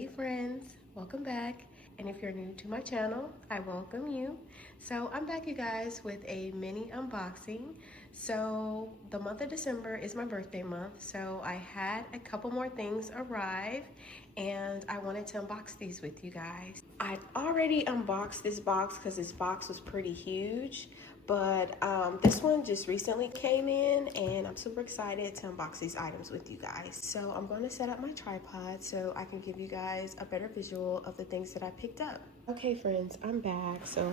Hey friends, welcome back. And if you're new to my channel, I welcome you. So I'm back, you guys, with a mini unboxing. So the month of December is my birthday month, so I had a couple more things arrive and I wanted to unbox these with you guys. I've already unboxed this box because this box was pretty huge, but this one just recently came in and I'm super excited to unbox these items with you guys. So I'm going to set up my tripod so I can give you guys a better visual of the things that I picked up. Okay friends, I'm back. So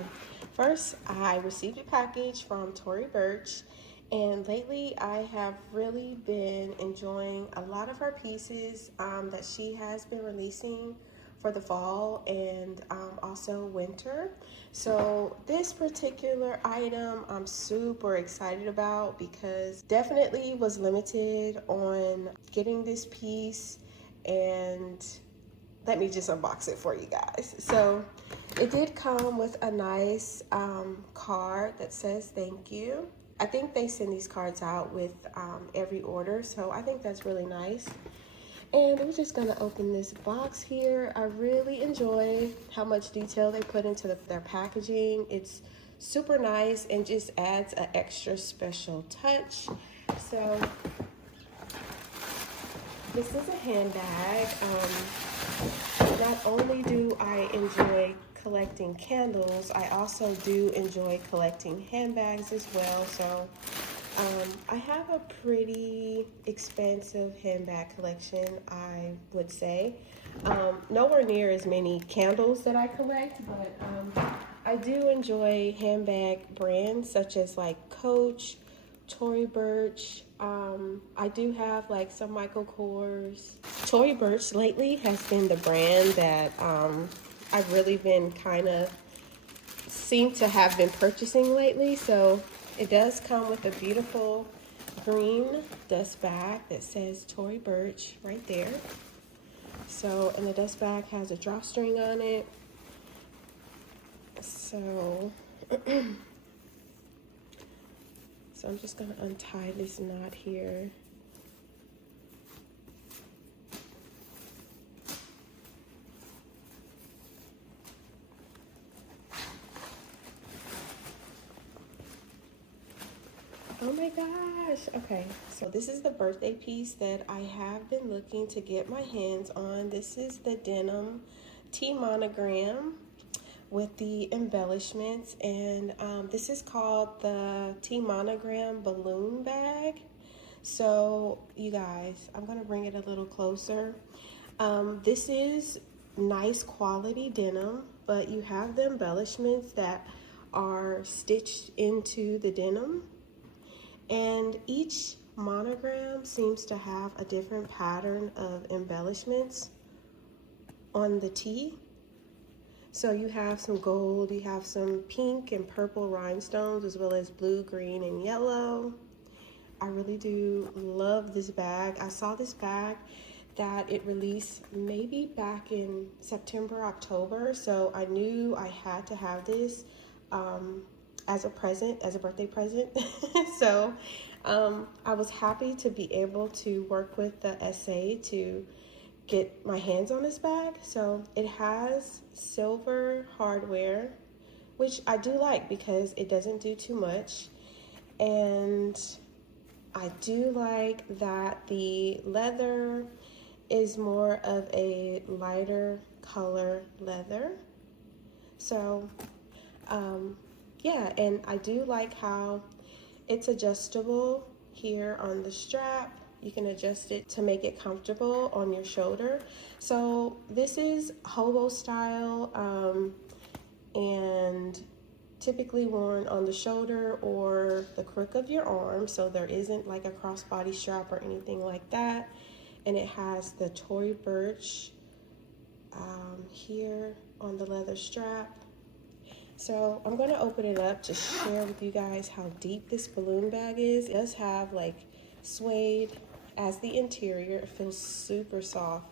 first I received a package from Tory Burch, and lately I have really been enjoying a lot of her pieces that she has been releasing for the fall and also winter. So this particular item I'm super excited about because definitely was limited on getting this piece, and let me just unbox it for you guys. So it did come with a nice card that says thank you. I think they send these cards out with every order, so I think that's really nice. And I'm just gonna open this box here. I really enjoy how much detail they put into their packaging. It's super nice and just adds an extra special touch. So this is a handbag. Not only do I enjoy collecting candles, I also do enjoy collecting handbags as well. So I have a pretty expansive handbag collection, I would say. Nowhere near as many candles that I collect, but I do enjoy handbag brands such as like Coach, Tory Burch. I do have like some Michael Kors. Tory Burch lately has been the brand that I've really been kind of seem to have been purchasing lately. So it does come with a beautiful green dust bag that says Tory Burch right there. So, and the dust bag has a drawstring on it. So, so I'm just gonna untie this knot here. Oh my gosh. Okay, so this is the birthday piece that I have been looking to get my hands on. This is the denim T monogram with the embellishments, and this is called the T monogram balloon bag. So you guys, I'm gonna bring it a little closer. This is nice quality denim, but you have the embellishments that are stitched into the denim, and each monogram seems to have a different pattern of embellishments on the T. So you have some gold, you have some pink and purple rhinestones, as well as blue, green, and yellow. I really do love this bag. I saw this bag that it released maybe back in September, October. So I knew I had to have this as a present, as a birthday present. So I was happy to be able to work with the SA to get my hands on this bag. So it has silver hardware, which I do like because it doesn't do too much. And I do like that the leather is more of a lighter color leather. So yeah, and I do like how it's adjustable here on the strap. You can adjust it to make it comfortable on your shoulder. So this is hobo style and typically worn on the shoulder or the crook of your arm. So there isn't like a crossbody strap or anything like that. And it has the Tory Burch here on the leather strap. So I'm going to open it up to share with you guys how deep this balloon bag is. It does have like suede as the interior. It feels super soft,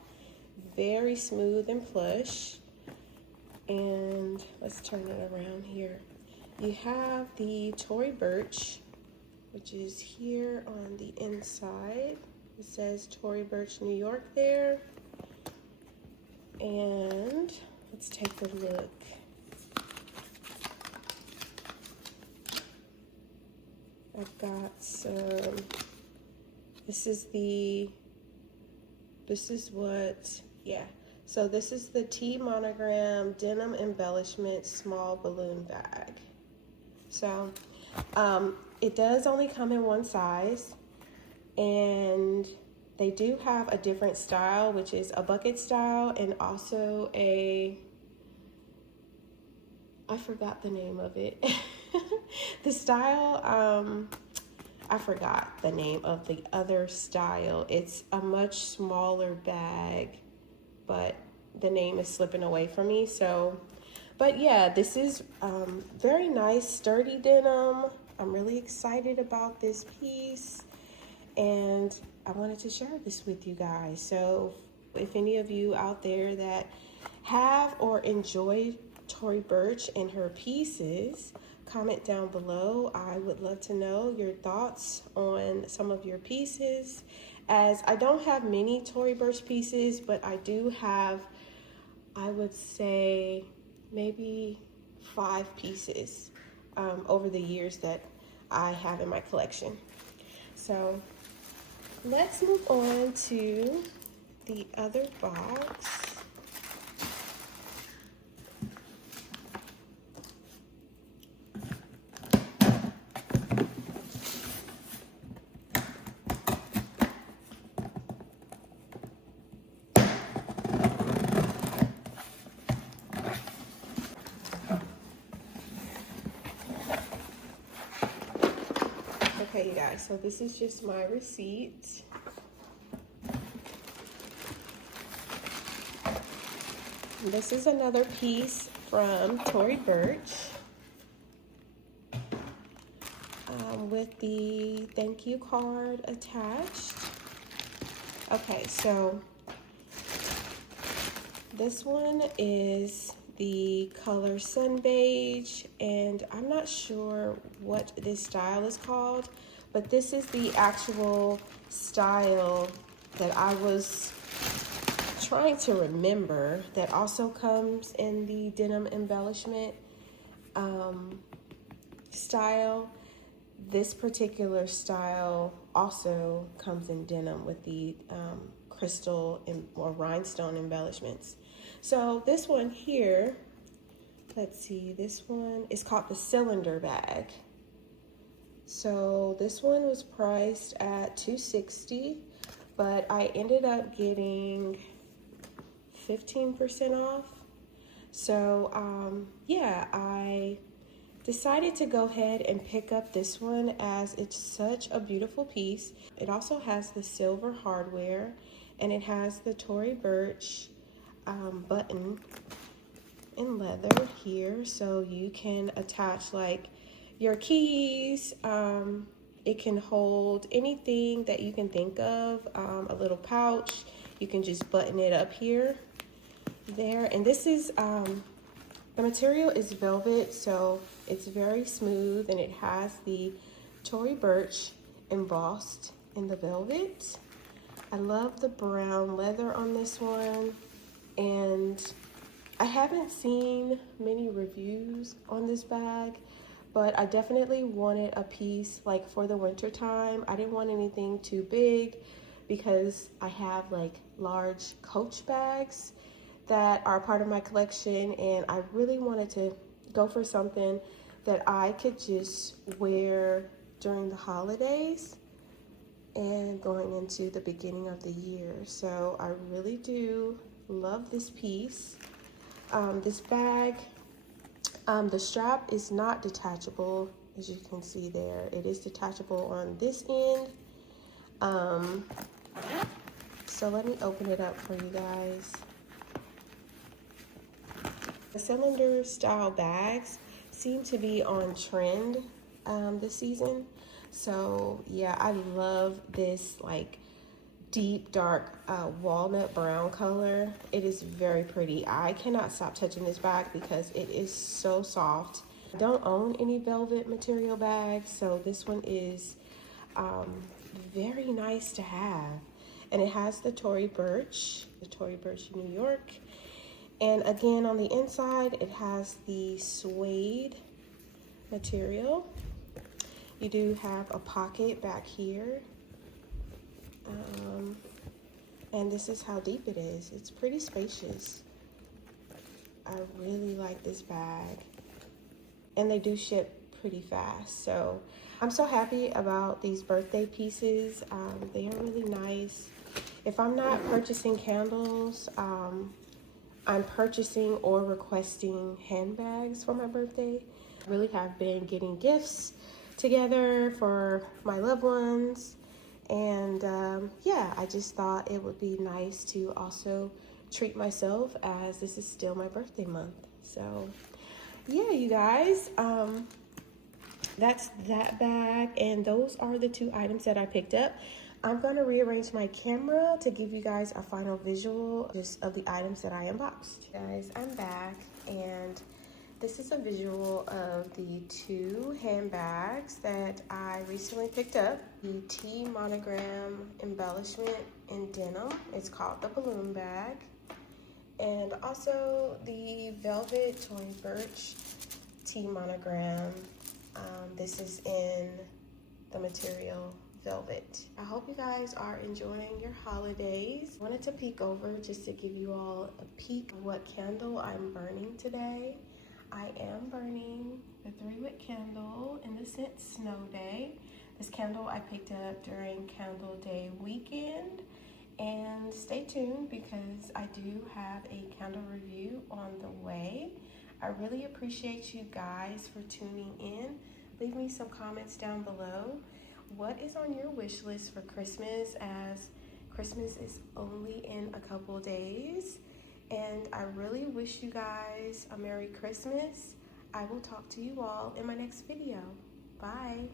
very smooth and plush. And let's turn it around here. You have the Tory Burch, which is here on the inside. It says Tory Burch, New York there. And let's take a look. I've got some, this is what, yeah. So this is the T Monogram Denim Embellishment Small Balloon Bag. So it does only come in one size, and they do have a different style, which is a bucket style, and also I forgot the name of it. The style, I forgot the name of the other style. It's a much smaller bag, but the name is slipping away from me. So, but yeah, this is very nice, sturdy denim. I'm really excited about this piece, and I wanted to share this with you guys. So if any of you out there that have or enjoy Tory Burch and her pieces, comment down below. I would love to know your thoughts on some of your pieces, as I don't have many Tory Burch pieces, but I do have, I would say, maybe 5 pieces over the years that I have in my collection. So let's move on to the other box. Okay, you guys, so this is just my receipt. This is another piece from Tory Burch with the thank you card attached. Okay, so this one is the color Sun Beige, and I'm not sure what this style is called, but this is the actual style that I was trying to remember, that also comes in the denim embellishment style. This particular style also comes in denim with the crystal or rhinestone embellishments. So this one here, let's see, this one is called the Cylinder Bag. So this one was priced at $260, but I ended up getting 15% off. So yeah, I decided to go ahead and pick up this one, as it's such a beautiful piece. It also has the silver hardware, and it has the Tory Burch button in leather here, so you can attach like your keys. It can hold anything that you can think of, a little pouch. You can just button it up here, there. And this is, the material is velvet, so it's very smooth, and it has the Tory Burch embossed in the velvet. I love the brown leather on this one, and I haven't seen many reviews on this bag, but I definitely wanted a piece like for the winter time. I didn't want anything too big, because I have like large Coach bags that are part of my collection, and I really wanted to go for something that I could just wear during the holidays and going into the beginning of the year. So I really do love this piece. This bag, the strap is not detachable, as you can see there. It is detachable on this end. So let me open it up for you guys. The cylinder style bags seem to be on trend this season. So yeah, I love this like deep dark walnut brown color. It is very pretty. I cannot stop touching this bag because it is so soft. I don't own any velvet material bags, so this one is very nice to have. And it has the Tory Burch New York. And again, on the inside, it has the suede material. You do have a pocket back here. And this is how deep it is. It's pretty spacious. I really like this bag. And they do ship pretty fast. So I'm so happy about these birthday pieces. They are really nice. If I'm not purchasing candles, I'm purchasing or requesting handbags for my birthday. I really have been getting gifts together for my loved ones. And yeah, I just thought it would be nice to also treat myself, as this is still my birthday month. So yeah, you guys, that's that bag, and those are the two items that I picked up. I'm going to rearrange my camera to give you guys a final visual just of the items that I unboxed. Guys, I'm back, and this is a visual of the two handbags that I recently picked up. The T monogram embellishment in denim. It's called the balloon bag. And also the velvet Tory Burch T monogram. This is in the material velvet. I hope you guys are enjoying your holidays. I wanted to peek over just to give you all a peek of what candle I'm burning today. I am burning the 3-wick candle in the scent Snow Day. This candle I picked up during Candle Day weekend. And stay tuned because I do have a candle review on the way. I really appreciate you guys for tuning in. Leave me some comments down below. What is on your wish list for Christmas, as Christmas is only in a couple days? And I really wish you guys a Merry Christmas. I will talk to you all in my next video. Bye.